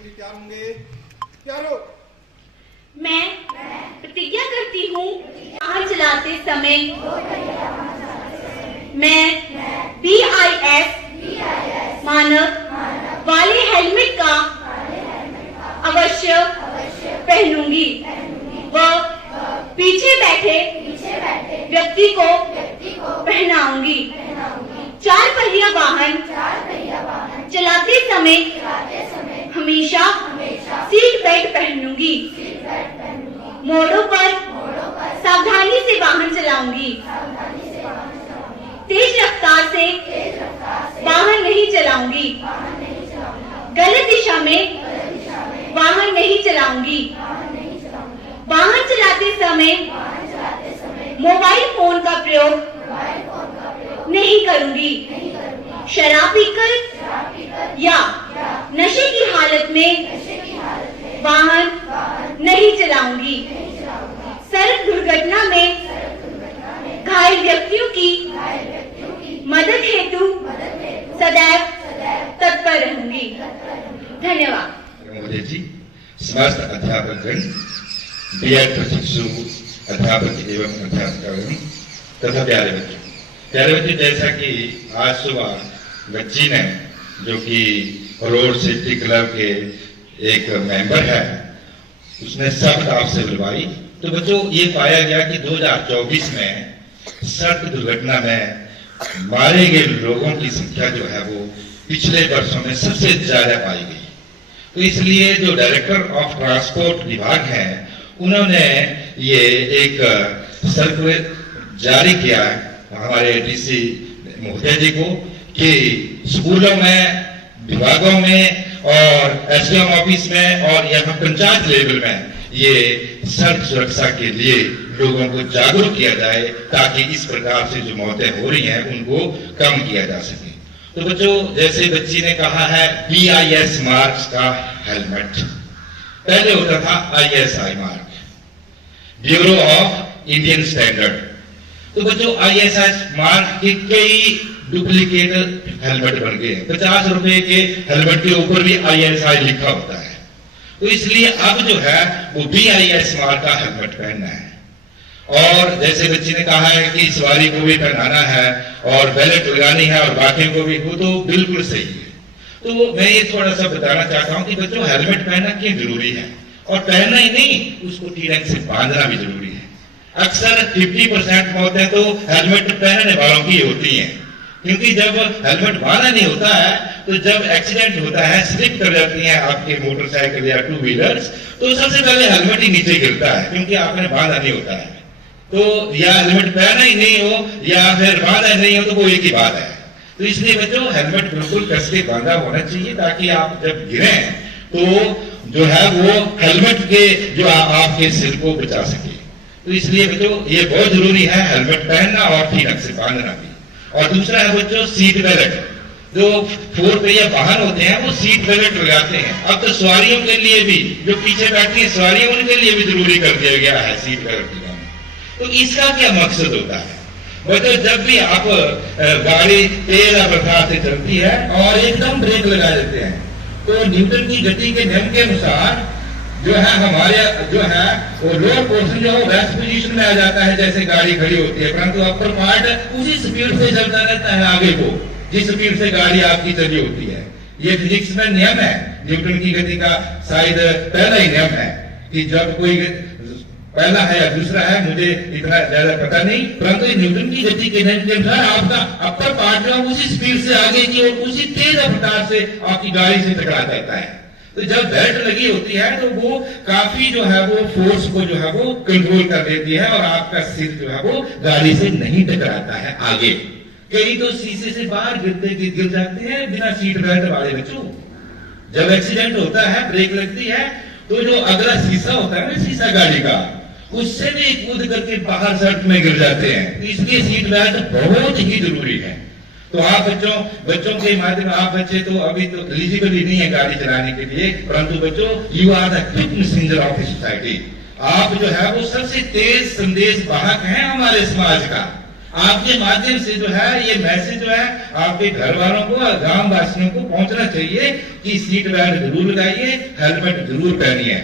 के लिए तैयार होंगे? तैयार हो? मैं प्रतिज्ञा करती हूँ वाहन चलाते समय मैं BIS मानक वाले हेलमेट का अवश्य पहनूंगी व पीछे बैठे व्यक्ति को पहनाऊंगी। 4 पहिया वाहन चलाते समय हमेशा सीट बेल्ट पहनूंगी। मोड़ों पर सावधानी से वाहन चलाऊंगी। तेज रफ्तार से वाहन नहीं चलाऊंगी। गलत दिशा में वाहन नहीं चलाऊंगी। वाहन चलाते समय मोबाइल फोन का प्रयोग नहीं करूंगी। शराब पीकर या नशे की हालत में वाहन नहीं चलाऊंगी। सड़क दुर्घटना में घायल व्यक्तियों की मदद हेतु सदैव तत्पर रहूंगी। धन्यवाद। मोदी जी, समस्त अध्यापकगण, बीएड प्रशिक्षु अध्यापक एवं अध्यापकगण तथा प्यारे बच्चों, जैसा कि आज सुबह बच्ची ने, जो कि रोड सेफ्टी क्लब के एक मेंबर है, उसने शब्द आपसे बुलवाई, तो बच्चों ये पाया गया कि 2024 में सड़क दुर्घटना में मारे गए लोगों की संख्या जो है वो पिछले वर्षों में सबसे ज्यादा पाई गई। तो इसलिए जो डायरेक्टर ऑफ ट्रांसपोर्ट विभाग है, उन्होंने ये एक सर्कुलर जारी किया हमारे डीसी महोदय जी को कि स्कूलों में, विभागों में और एसडीएम ऑफिस में और यहाँ पंचायत लेवल में ये सड़क सुरक्षा के लिए लोगों को जागरूक किया जाए, ताकि इस प्रकार से जो मौतें हो रही हैं उनको कम किया जा सके। तो बच्चों, जैसे बच्ची ने कहा है BIS मार्क्स का हेलमेट, पहले होता था ISI mark, bureau of Indian standard. तो बच्चों, ISI मार्क के कई डुप्लीकेट हेलमेट बन गए हैं। 50 रुपए के हेलमेट के ऊपर भी ISI लिखा होता है। तो इसलिए अब जो है वो BIS मार्क का हेलमेट पहनना है। और जैसे बच्ची ने कहा है कि सवारी को भी पहनाना है और बेल्ट लगानी है और बाकियों को भी, वो तो बिल्कुल सही है। तो मैं ये थोड़ा सा बताना चाहता हूँ कि बच्चों, हेलमेट पहनना क्यों जरूरी है, और पहनना ही नहीं, उसको टी-रैक से बांधना भी जरूरी है। अक्सर 50% मौतें तो हेलमेट पहनने वालों की होती हैं, क्योंकि जब हेलमेट बांधा नहीं होता है तो जब एक्सीडेंट होता है, स्लिप कर जाती हैं आपके मोटरसाइकिल या 2 व्हीलर्स, तो सबसे पहले हेलमेट ही नीचे गिरता है, क्योंकि आपने बांधा नहीं होता है। तो या हेलमेट पहना ही नहीं हो या फिर बांधा नहीं हो, तो वो एक ही बात है। तो इसलिए बच्चों, हेलमेट बिल्कुल कस के बांधा होना चाहिए, ताकि आप जब गिरे तो जो है वो हेलमेट के जो आपके सिर को बचा सके। तो इसलिए बच्चों, ये बहुत जरूरी है हेलमेट पहनना और ठीक से बांधना भी। और दूसरा है बच्चों, सीट बेल्ट। जो 4 पहिया वाहन होते हैं वो सीट बेल्ट लगाते हैं। अब तो सवारियों के लिए भी, जो पीछे बैठी है सवारियां, उनके लिए भी जरूरी कर दिया गया है सीट बेल्ट लगाना। तो इसका क्या मकसद होता है बच्चों? जब भी आप गाड़ी तेज रफ्तार से चलती है और एकदम ब्रेक लगा देते हैं, तो न्यूटन की गति के नियम के अनुसार जो है हमारे जो है वो लोअर पोर्शन जो है रेस्ट पोजीशन में आ जाता है, जैसे गाड़ी खड़ी होती है, परंतु अपर पार्ट उसी स्पीड से चलता रहता है आगे को, जिस स्पीड से गाड़ी आपकी चली होती है। ये फिजिक्स में नियम है, न्यूटन की गति का शायद पहला ही नियम है कि जब कोई पहला है या दूसरा है, मुझे इतना ज्यादा पता नहीं, परंतु न्यूटन की गति के नियम के अनुसार आपका अपर पार्ट जो उसी स्पीड से आगे की और उसी तेज रफ्तार से आपकी गाड़ी से टकरा जाता है। तो जब बेल्ट लगी होती है तो वो काफी जो है वो फोर्स को जो है वो कंट्रोल कर देती है और आपका सिर जो है वो गाड़ी से नहीं टकराता है आगे। कई तो शीशे से बाहर गिर जाते हैं बिना सीट बेल्ट वाले बच्चों। जब एक्सीडेंट होता है, ब्रेक लगती है, तो जो अगला शीशा होता है ना, शीशा गाड़ी का, उससे भी कूद करके बाहर सड़क में गिर जाते हैं। तो इसलिए सीट बेल्ट बहुत ही जरूरी है। तो आप बच्चों के माध्यम, आप बच्चे तो अभी तो एलिजिबल ही नहीं है गाड़ी चलाने के लिए, परंतु बच्चों, you are the quick messenger of society. आप जो है वो सबसे तेज संदेश वाहक हैं हमारे समाज का। आपके माध्यम से जो है ये मैसेज जो है आपके घर वालों को और गांव वासियों को पहुंचना चाहिए कि सीट बेल्ट जरूर लगाइए, हेलमेट जरूर पहनिए।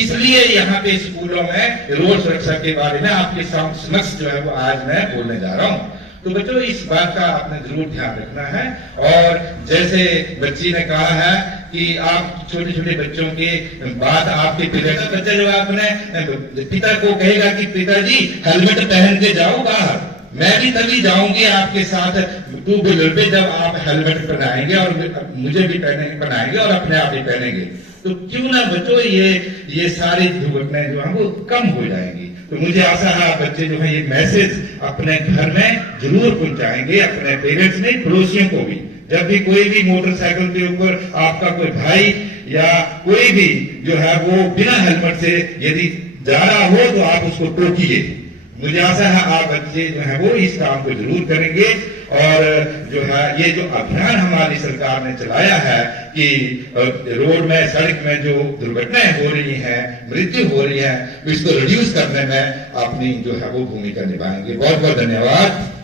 इसलिए यहाँ पे स्कूलों में रोड सुरक्षा के बारे में आपके समक्ष जो है वो आज मैं बोलने जा रहा हूँ। तो बच्चों इस बात का आपने जरूर ध्यान रखना है। और जैसे बच्ची ने कहा है कि आप छोटे छोटे बच्चों के बात आपके बच्चा जो अपने पिता को कहेगा कि पिताजी हेलमेट पहन के जाओ बाहर, मैं भी तभी जाऊंगी आपके साथ टू व्हीलर पे जब आप हेलमेट पहनाएंगे और मुझे भी पहनाएंगे और अपने आप ही पहनेंगे। तो क्यों ना बच्चों ये सारी दुर्घटनाएं जो है वो कम हो जाएंगी। तो मुझे आशा है आप बच्चे जो है ये मैसेज अपने घर में जरूर पहुंचाएंगे, अपने पेरेंट्स ने, पड़ोसियों को भी। जब भी कोई भी मोटरसाइकिल के ऊपर आपका कोई भाई या कोई भी जो है वो बिना हेलमेट से यदि जा रहा हो तो आप उसको टोकिए। मुझे आशा है आप बच्चे जो है वो इस काम को जरूर करेंगे। और जो है ये जो अभियान हमारी सरकार ने चलाया है कि रोड में, सड़क में जो दुर्घटनाएं हो रही हैं, मृत्यु हो रही है, इसको रिड्यूस करने में अपनी जो है वो भूमिका निभाएंगे। बहुत बहुत धन्यवाद।